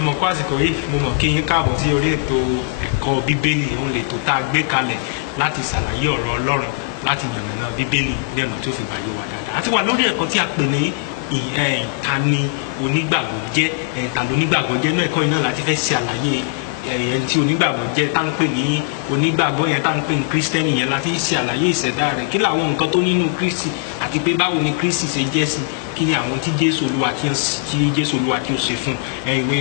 ọmọ kó àsìkò yìí mo mọ̀ kí yín káàbọ̀ sí orí ètò ẹ̀kọ́ bíbélì, òun lè tó tá a gbé kalẹ̀ láti ṣàlàyé ọ̀rọ̀ Ọlọ́run, láti yànnàná bíbélì ní ọ̀nà tó fi bàyè wà dáadáa. àti wà lórí ẹ̀kọ́ tí a pè ní ta ni onígbàgbọ́ jẹ́, ta ló onígbàgbọ́ jẹ́. náà ẹ̀kọ́ yìí náà láti fẹ́ ṣe àlàyé ẹni tí onígbàgbọ́ jẹ́, tá ń pè ní onígbàgbọ́ yẹn, tá ń pè ní kírísítẹ́nì yẹn, láti ṣe àlàyé ìṣẹ̀dá rẹ̀, kí làwọn nǹkan tó nínú Kristi àti pé báwo ni Kristi ṣe jẹ́ sí, kí ni àwọn tí Jésù Olúwa tí ó ṣe fún. ìwé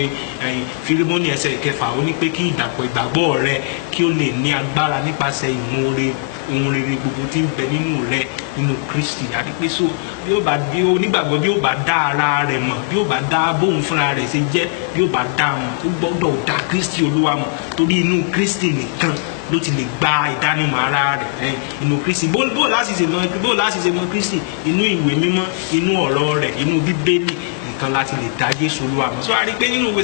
Fílímónì ẹsẹ̀ 6 ó ní pé kí ìdàpọ̀ ìgbàgbọ́ rẹ kí ó lè ní agbára nípasẹ̀ ìmoore ohun rere gbogbo tí ń bẹ nínú rẹ nínú Kristi. àti pé so bí onígbàgbọ́ bí ó bá dá ara rẹ̀ mọ̀, bí ó bá dá bóun fúnra rẹ̀ ṣe jẹ́, bí ó bá dá mọ̀, ó gbọ́dọ̀ dá Kristi Olúwa mọ̀, torí inú Kristi nìkan ló ti lè gba ìdánimọ̀ ara rẹ̀. inú Kristi bó láti ṣe mọ̀ Kristi, inú ìwé mímọ́, inú ọ̀rọ̀ rẹ̀, inú Bíbélì nìkan láti lè dá Jésù Olúwa mọ̀. sọ àrí pé nínú ìwé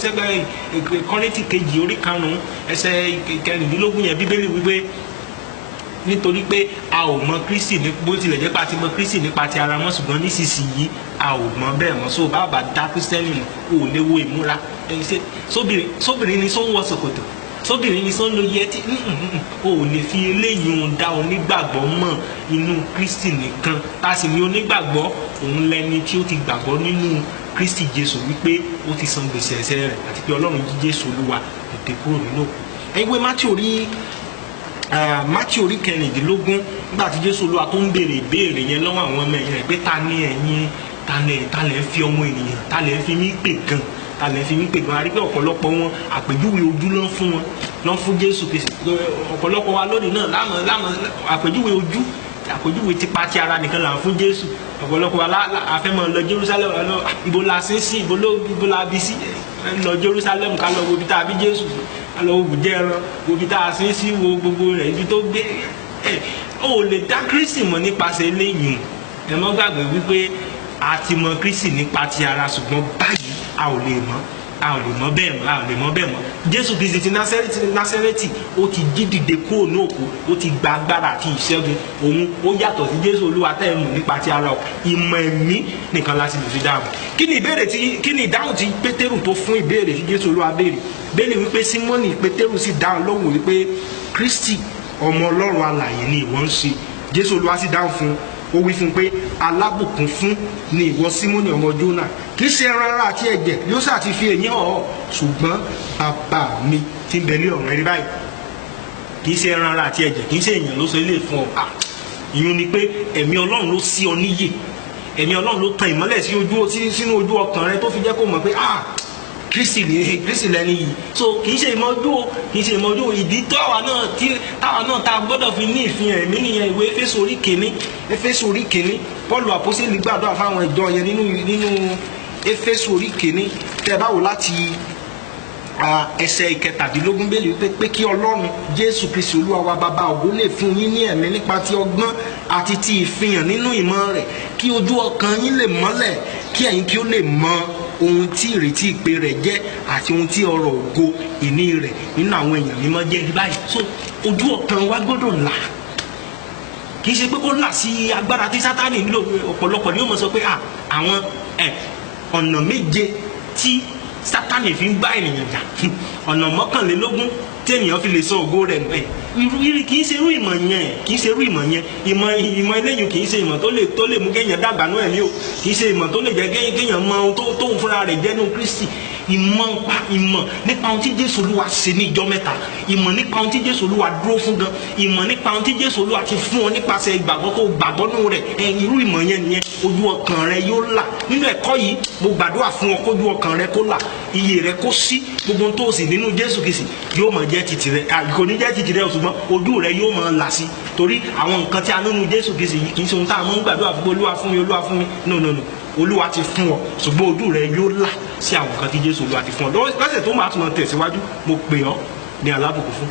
Kọ́ríńtì kejì orí 5 ẹsẹ̀ 14 yẹn Bíbélì wípé nítorí pé a ò mọ̀ Kristi ní bó tilẹ̀ jẹ́ pé a ti mọ̀ Kristi nípa ti ara mọ́, ṣùgbọ́n nísinsìnyí a ò mọ̀ bẹ́ẹ̀ mọ́. so bàbá dá Kristẹni mọ̀, o ò lè wo ìmúra sóbìnrin ni só ń wọ ṣòkòtò, sóbìnrin ni só ń lo yẹtí, o ò lè fi eléyìí dá onígbàgbọ́ mọ̀ inú Kristi nìkan. tá a sì ní onígbàgbọ́ òun lẹni tí ó ti gbàgbọ́ nínú Kristi Jésù wípé ó ti san gbèsè ẹ̀ṣẹ̀ rẹ̀ àti pé Ọlọ́run jí Jésù Olúwa dìde kúrò nínú òkú. ìwé Mátíù orí 16 nígbà tí Jésù Olúwa tó ń béèrè ìbéèrè yẹn lọ́wọ́ àwọn ọmọ ẹ̀yìn rẹ̀ pé ta ni ẹ̀yin, ta lẹ̀ ń fi ọmọ ènìyàn, ta lẹ̀ ń fi mí pè gan, ta lẹ̀ ń fi mí pè gan. a rí pé ọ̀pọ̀lọpọ̀ wọn àpèjúwe ojú ló ń fún wọn, ló ń fún Jésù Kristi. ọ̀pọ̀lọpọ̀ wa lónìí náà láàmú àpèjúwe ojú, àpèjúwe tipa ti ara nìkan là ń fún Jésù. ọ̀pọ̀lọpọ̀ wa àfẹ́mọ̀ lọ Jerusalem, ibo la sin sí, ibo la bí sí, lọ Jerusalem ká lọ wo ibi tá a bí Jésù, ká lọ wo bùjẹ́ ẹran, wo ibi tá a sin sí, wo gbogbo rẹ̀, ibi tó gbé. o lè dá Kristi mọ̀ nípasẹ̀ eléyìí. ẹ mọ́ gbàgbé wípé a ti mọ̀ Kristi nípa ti ara, ṣùgbọ́n báyìí a ò lè mọ̀ bẹ́ẹ̀ mọ́. Jésù Kristi ti Násárẹ́tì ó ti jí dìde kúrò ní òkú, ó ti gba agbára àti ìṣẹ́gun. òun ó yàtọ̀ sí Jésù Olúwa tẹ́ ẹ mọ̀ nípa ti ara, ìmọ̀ ẹ̀mí nìkan láti lè fi dáhùn. kí ni ìdáhùn tí Pétérù tó fún ìbéèrè tí Jésù Olúwa béèrè? béèrè wípé Símọ́nì Pétérù sì dáhùn lóhùn wípé Kristi ọmọ Ọlọ́run alààyè ni ìwọ ń ṣe. Jésù Olúwa sì dáhùn fún ó wí fún pé alábùkún fún ni ìwọ Símọ́nì ọmọ Jónà, kì í ṣe ẹran ara àti ẹ̀jẹ̀ yóò sà ti fi èyí hàn ọ́, ṣùgbọ́n bàbá mi tí ń bẹ ní ọ̀run. ẹ̀rí báyìí, kì í ṣe ẹran ara àti ẹ̀jẹ̀, kì í ṣe èèyàn ló sọ ilé fún ọ. ìyún ni pé ẹ̀mí Ọlọ́run ló sí ọ níyè, ẹ̀mí Ọlọ́run ló tan ìmọ́lẹ̀ sínú ojú ọkàn rẹ tó fi jẹ́ kó mọ̀ pé Kristi lẹni yìí. so kì í ṣe ìmọ̀ ojú ìdí táwa náà ta gbọ́dọ̀ fi ní ìfihàn ẹ̀mí nìyẹn. ìwé Éfésù orí 1 Pọ́ọ̀lù àpọ́sítélì gbàdúrà fáwọn ìjọ yẹn nínú Éfésù orí 1 tẹ́ bá wò láti ẹsẹ̀ 17 bẹ́ẹ̀ pé kí Ọlọ́run Jésù Kristi Olúwa wa bàbá ògo lè fún yín ní ẹ̀mí nípa ti ọgbọ́n àti ti ìfihàn nínú ìmọ̀ rẹ̀, kí ojú ọkàn yín lè mọ́lẹ̀, kí ẹ̀yin kí ó lè mọ ohun tí ìrètí ìpè rẹ̀ jẹ́ àti ohun tí ọrọ̀ ògo ìní rẹ̀ nínú àwọn èèyàn mímọ́ jẹ́ báyìí. so ojú ọkàn wa gbọ́dọ̀ là, kì í ṣe pé kó là sí agbára tí Sátánì nílò. ọ̀pọ̀lọpọ̀ ni ó mọ̀ sọ pé àwọn ọ̀nà 7 tí Sátánì fi ń bá ènìyàn jà, ọ̀nà 21 tí ènìyàn fi lè sọ ògo rẹ̀ nù. kì í ṣe irú ìmọ̀ yẹn, ìmọ̀ eléyìí kì í ṣe ìmọ̀ tó lè mú kéèyàn dàgbà nú ẹ̀mí o, kì í ṣe ìmọ̀ tó lè jẹ́ kéèyàn mọ ohun tó ń fúnra rẹ̀ jẹ́ nínú Kristi. ìmọ̀ nípa ohun tí Jésù Olúwa ṣe ní ìjọ mẹ́ta, ìmọ̀ nípa ohun tí Jésù Olúwa dúró fún gan, ìmọ̀ nípa ohun tí Jésù Olúwa ti fún ọ nípasẹ̀ ìgbàgbọ́ tó gbàgbọ́ nínú rẹ̀. irú ìmọ̀ yẹn nìyẹn, ojú ọkàn rẹ yóò là. nínú ẹ̀kọ́ yìí mo gbàdúrà fún ọ kójú ọkàn rẹ kó là, iyè rẹ kó ṣí, gbogbo tó sì nínú Jésù Kristi yóò máa jẹ́ títì rẹ, kò ní jẹ́ títì rẹ ṣùgbọ́n ojú rẹ yóò máa là sí. torí àwọn nǹkan tí a nínú Jésù Kristi yìí kì í ṣe ohun tá a máa ń gbàdúrà fún Olúwa fún mi no Olúwa ti fún ọ, ṣùgbọ́n ojú rẹ yóò là sí àwọn nǹkan tí Jésù Olúwa ti fún ọ. lọ́sẹ̀ tó máa tún máa tẹ̀síwájú, mo pè ọ́ ní alábùkún fún.